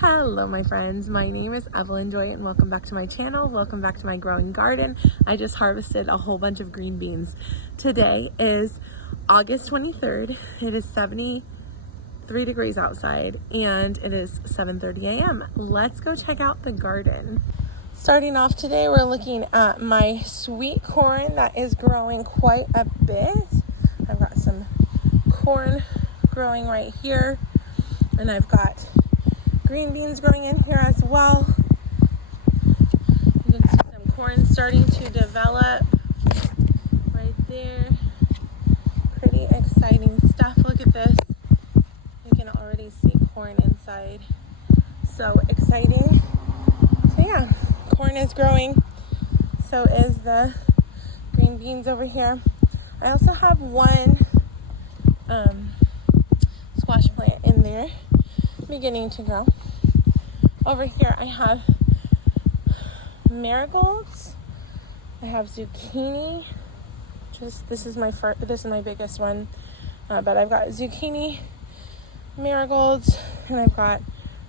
Hello my friends, my name is Evelyn Joy and welcome back to my channel. Welcome back to my growing garden. I just harvested a whole bunch of green beans. Today is August 23rd. It is 73 degrees outside and it is 7:30 a.m. Let's go check out the garden. Starting off today, we're looking at my sweet corn that is growing quite a bit. I've got some corn growing right here and I've got green beans growing in here as well. You can see some corn starting to develop right there. Pretty exciting stuff. Look at this. You can already see corn inside. So exciting. So yeah, corn is growing. So is the green beans over here. I also have one squash plant in there beginning to grow. Over here I have marigolds. I have zucchini. This is my biggest one, but I've got zucchini, marigolds, and I've got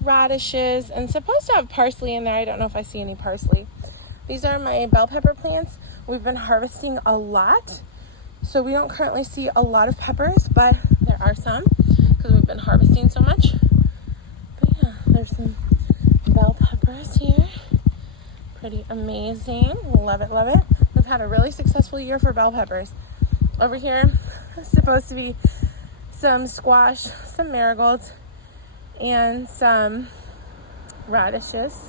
radishes, and supposed to have parsley in there. I don't know if I see any parsley. These are my bell pepper plants. We've been harvesting a lot, so we don't currently see a lot of peppers, but there are some because we've been harvesting so much. But yeah, there's some bell peppers here. Pretty amazing. Love it, love it. We've had a really successful year for bell peppers. Over here is supposed to be some squash, some marigolds, and some radishes.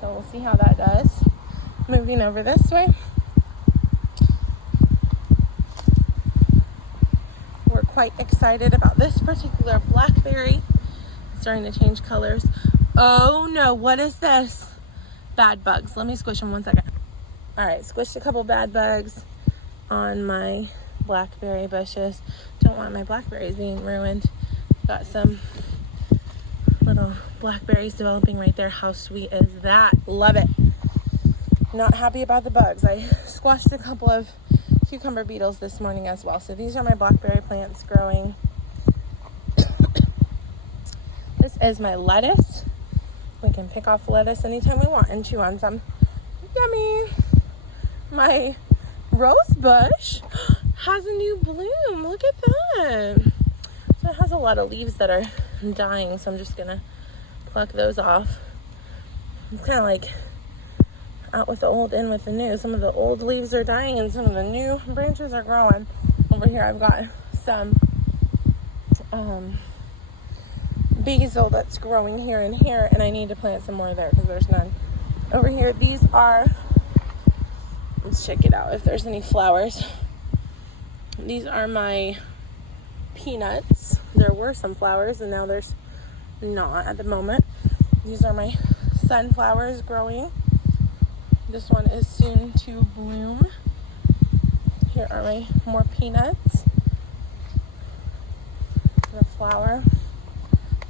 So we'll see how that does. Moving over this way. We're quite excited about this particular blackberry. It's starting to change colors. Oh no, what is this? Bad bugs. Let me squish them 1 second. All right, squished a couple bad bugs on my blackberry bushes. Don't want my blackberries being ruined. Got some little blackberries developing right there. How sweet is that? Love it. Not happy about the bugs. I squashed a couple of cucumber beetles this morning as well. So these are my blackberry plants growing. This is my lettuce. We can pick off lettuce anytime we want and chew on some. Yummy. My rose bush has a new bloom. Look at that. So it has a lot of leaves that are dying, so I'm just gonna pluck those off. I'm kind of like out with the old, in with the new. Some of the old leaves are dying and some of the new branches are growing. Over here I've got some basil that's growing here and here, and I need to plant some more there because there's none. Over here, these are, let's check it out if there's any flowers. These are my peanuts. There were some flowers and now there's not at the moment. These are my sunflowers growing. This one is soon to bloom. Here are my more peanuts. And a flower.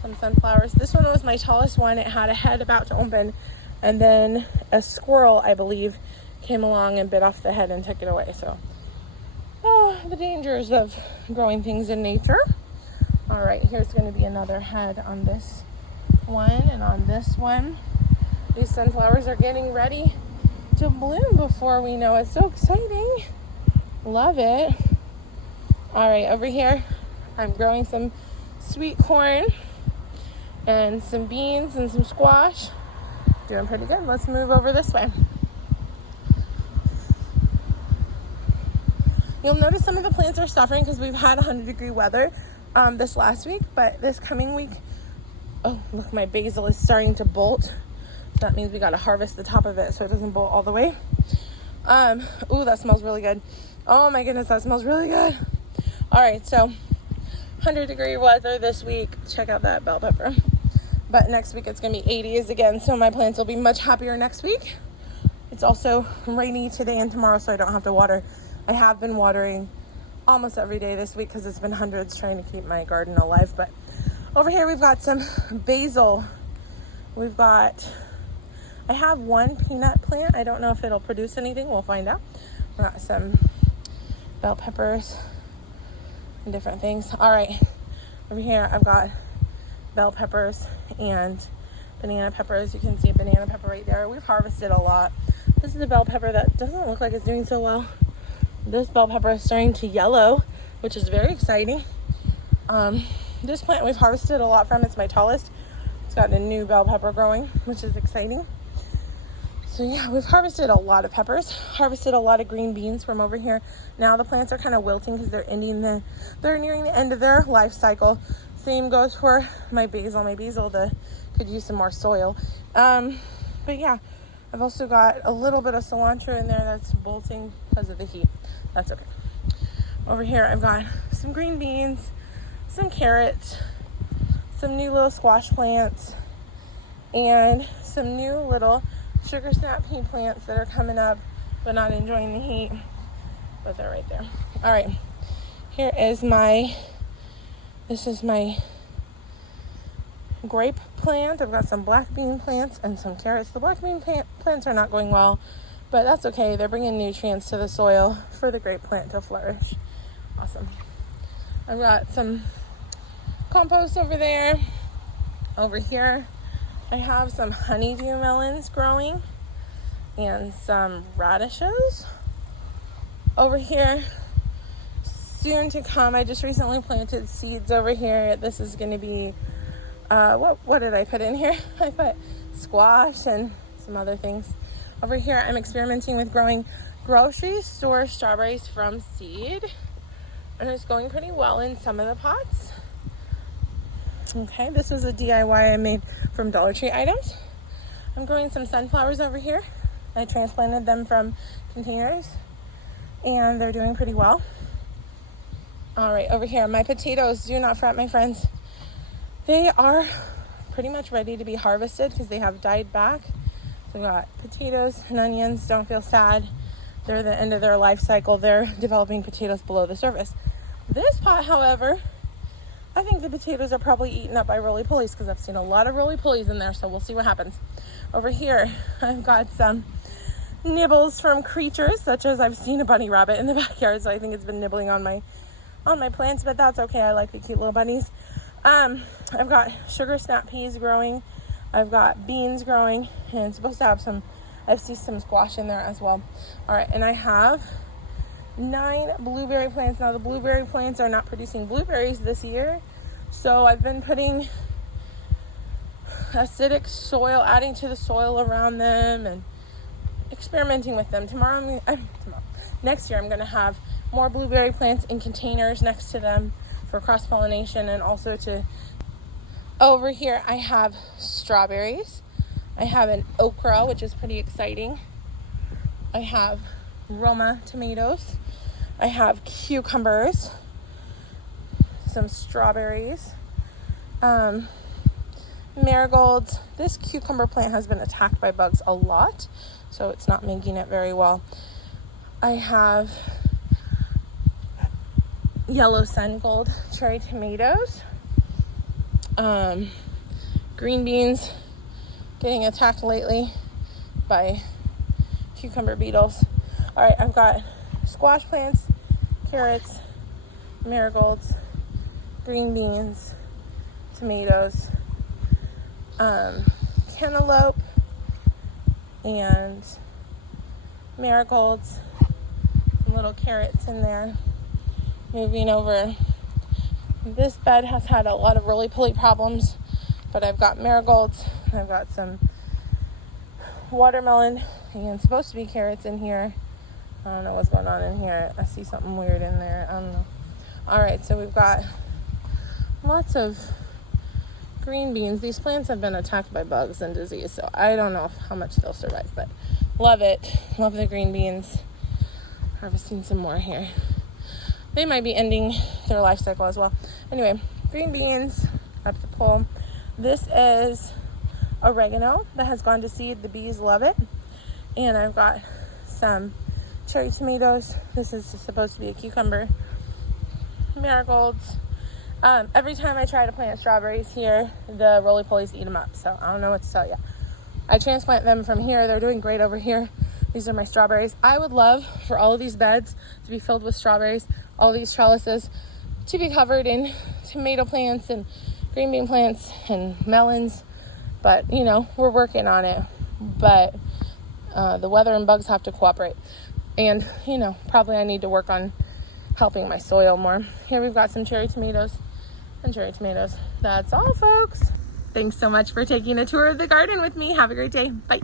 Some sunflowers. This one was my tallest one. It had a head about to open, and then a squirrel, I believe, came along and bit off the head and took it away. So, the dangers of growing things in nature. All right, here's going to be another head on this one and on this one. These sunflowers are getting ready to bloom before we know it. So exciting. Love it. All right, over here, I'm growing some sweet corn and some beans and some squash. Doing pretty good. Let's move over this way. You'll notice some of the plants are suffering because we've had 100-degree weather this last week, but this coming week, oh look, my basil is starting to bolt. So that means we got to harvest the top of it so it doesn't bolt all the way. Ooh, that smells really good. Oh my goodness, that smells really good. All right, so 100-degree weather this week. Check out that bell pepper. But next week it's going to be 80s again, so my plants will be much happier next week. It's also rainy today and tomorrow, so I don't have to water. I have been watering almost every day this week because it's been hundreds trying to keep my garden alive. But over here we've got some basil. I have one peanut plant. I don't know if it'll produce anything. We'll find out. We've got some bell peppers and different things. All right, over here I've got bell peppers and banana peppers. You can see a banana pepper right there. We've harvested a lot. This is a bell pepper that doesn't look like it's doing so well. This bell pepper is starting to yellow, which is very exciting. This plant we've harvested a lot from. It's my tallest. It's got a new bell pepper growing, which is exciting. So yeah, we've harvested a lot of peppers, harvested a lot of green beans from over here. Now the plants are kind of wilting because they're nearing the end of their life cycle. Same goes for my basil. My basil could use some more soil. But yeah, I've also got a little bit of cilantro in there that's bolting because of the heat. That's okay. Over here, I've got some green beans, some carrots, some new little squash plants, and some new little sugar snap pea plants that are coming up but not enjoying the heat, but they're right there. All right, this is my grape plant. I've got some black bean plants and some carrots. The black bean plants are not going well, but that's okay. They're bringing nutrients to the soil for the grape plant to flourish. Awesome. I've got some compost over there. Over here, I have some honeydew melons growing and some radishes. Over here, soon to come, I just recently planted seeds over here. This is going to be, what did I put in here? I put squash and some other things. Over here, I'm experimenting with growing grocery store strawberries from seed. And it's going pretty well in some of the pots. Okay, this was a DIY I made from Dollar Tree items. I'm growing some sunflowers over here. I transplanted them from containers and they're doing pretty well. All right, over here, my potatoes, do not fret, my friends. They are pretty much ready to be harvested because they have died back. So we got potatoes and onions. Don't feel sad. They're at the end of their life cycle. They're developing potatoes below the surface. This pot, however, I think the potatoes are probably eaten up by roly-polies because I've seen a lot of roly-polies in there, so we'll see what happens. Over here, I've got some nibbles from creatures, such as I've seen a bunny rabbit in the backyard, so I think it's been nibbling on my plants, but that's okay. I like the cute little bunnies. I've got sugar snap peas growing. I've got beans growing, and it's supposed to have I see some squash in there as well. All right, and I have 9 blueberry plants. Now the blueberry plants are not producing blueberries this year, so I've been putting acidic soil, adding to the soil around them and experimenting with them. Next year I'm going to have more blueberry plants in containers next to them for cross-pollination, and also over here I have strawberries. I have an okra, which is pretty exciting. I have Roma tomatoes. I have cucumbers, some strawberries, marigolds. This cucumber plant has been attacked by bugs a lot, so it's not making it very well. I have yellow sun gold cherry tomatoes, green beans getting attacked lately by cucumber beetles. All right, I've got squash plants, carrots, marigolds, green beans, tomatoes, cantaloupe, and marigolds, some little carrots in there. Moving over, this bed has had a lot of roly-poly problems, but I've got marigolds, I've got some watermelon, and supposed to be carrots in here. I don't know what's going on in here. I see something weird in there. I don't know. All right, so we've got lots of green beans. These plants have been attacked by bugs and disease, so I don't know how much they'll survive, but love it. Love the green beans. Harvesting some more here. They might be ending their life cycle as well. Anyway, green beans up the pole. This is oregano that has gone to seed. The bees love it. And I've got some cherry tomatoes. This is supposed to be a cucumber. Marigolds. Every time I try to plant strawberries here, the roly-polies eat them up. So I don't know what to tell you. I transplant them from here. They're doing great over here. These are my strawberries. I would love for all of these beds to be filled with strawberries. All these trellises to be covered in tomato plants and green bean plants and melons but you know, we're working on it. But the weather and bugs have to cooperate, and you know, probably I need to work on helping my soil more. Here we've got some cherry tomatoes and cherry tomatoes. That's all, folks. Thanks so much for taking a tour of the garden with me. Have a great day. Bye.